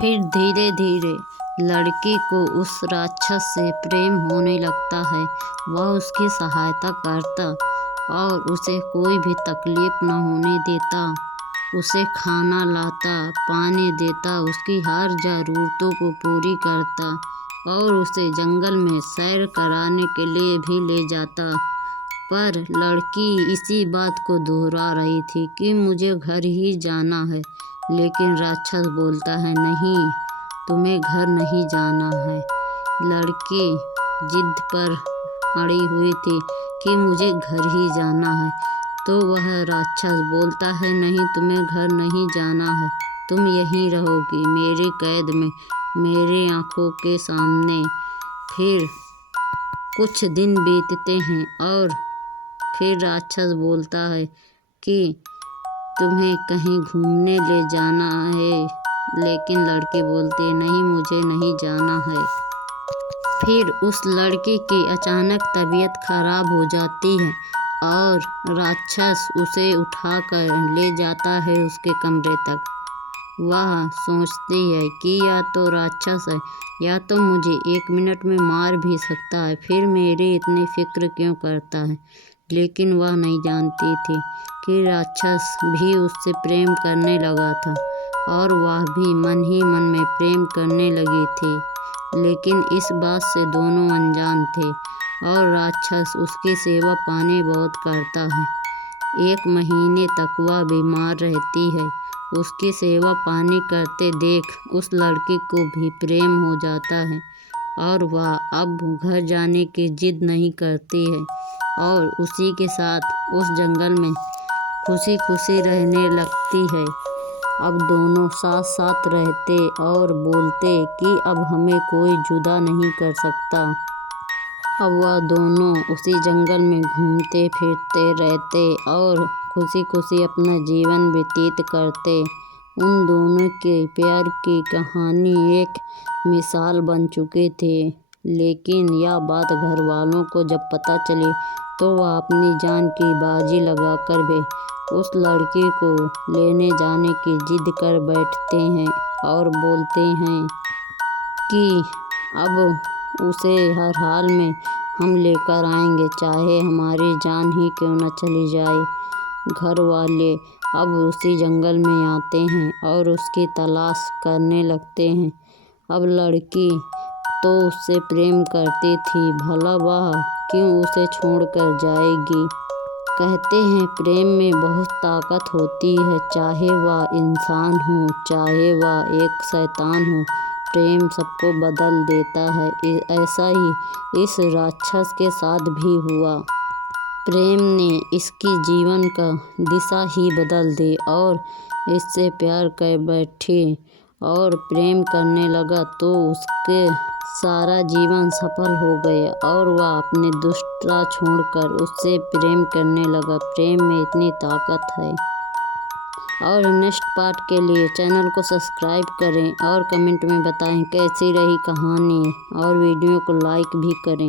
फिर धीरे धीरे लड़की को उस राक्षस से प्रेम होने लगता है। वह उसकी सहायता करता और उसे कोई भी तकलीफ न होने देता। उसे खाना लाता, पानी देता, उसकी हर ज़रूरतों को पूरी करता और उसे जंगल में सैर कराने के लिए भी ले जाता। पर लड़की इसी बात को दोहरा रही थी कि मुझे घर ही जाना है। लेकिन राक्षस बोलता है, नहीं, तुम्हें घर नहीं जाना है। लड़की जिद पर अड़ी हुई थी कि मुझे घर ही जाना है। तो वह राक्षस बोलता है, नहीं, तुम्हें घर नहीं जाना है, तुम यहीं रहोगी मेरी कैद में, मेरी आँखों के सामने। फिर कुछ दिन बीतते हैं और फिर राक्षस बोलता है कि तुम्हें कहीं घूमने ले जाना है। लेकिन लड़की बोलती है, नहीं, मुझे नहीं जाना है। फिर उस लड़की की अचानक तबीयत खराब हो जाती है और राक्षस उसे उठाकर ले जाता है उसके कमरे तक। वह सोचती है कि या तो राक्षस है या तो मुझे 1 मिनट में मार भी सकता है, फिर मेरी इतनी फिक्र क्यों करता है। लेकिन वह नहीं जानती थी कि राक्षस भी उससे प्रेम करने लगा था और वह भी मन ही मन में प्रेम करने लगी थी। लेकिन इस बात से दोनों अनजान थे और राक्षस उसकी सेवा पानी बहुत करता है। 1 महीने तक वह बीमार रहती है। उसकी सेवा पानी करते देख उस लड़की को भी प्रेम हो जाता है और वह अब घर जाने की जिद नहीं करती है और उसी के साथ उस जंगल में खुशी खुशी रहने लगती है। अब दोनों साथ साथ रहते और बोलते कि अब हमें कोई जुदा नहीं कर सकता। अब वह दोनों उसी जंगल में घूमते फिरते रहते और खुशी खुशी अपना जीवन व्यतीत करते। उन दोनों के प्यार की कहानी एक मिसाल बन चुकी थी। लेकिन यह बात घर वालों को जब पता चली तो वह अपनी जान की बाजी लगाकर भी उस लड़की को लेने जाने की जिद कर बैठते हैं और बोलते हैं कि अब उसे हर हाल में हम लेकर आएंगे, चाहे हमारी जान ही क्यों न चली जाए। घर वाले अब उसी जंगल में आते हैं और उसकी तलाश करने लगते हैं। अब लड़की तो उससे प्रेम करती थी, भला वह क्यों उसे छोड़कर जाएगी। कहते हैं प्रेम में बहुत ताकत होती है, चाहे वह इंसान हो चाहे वह एक शैतान हो, प्रेम सबको बदल देता है। ऐसा ही इस राक्षस के साथ भी हुआ। प्रेम ने इसकी जीवन का दिशा ही बदल दी और इससे प्यार कर बैठी और प्रेम करने लगा तो उसके सारा जीवन सफल हो गया और वह अपनी दुष्टता छोड़कर उससे प्रेम करने लगा। प्रेम में इतनी ताकत है। और नेक्स्ट पार्ट के लिए चैनल को सब्सक्राइब करें और कमेंट में बताएं कैसी रही कहानी और वीडियो को लाइक भी करें।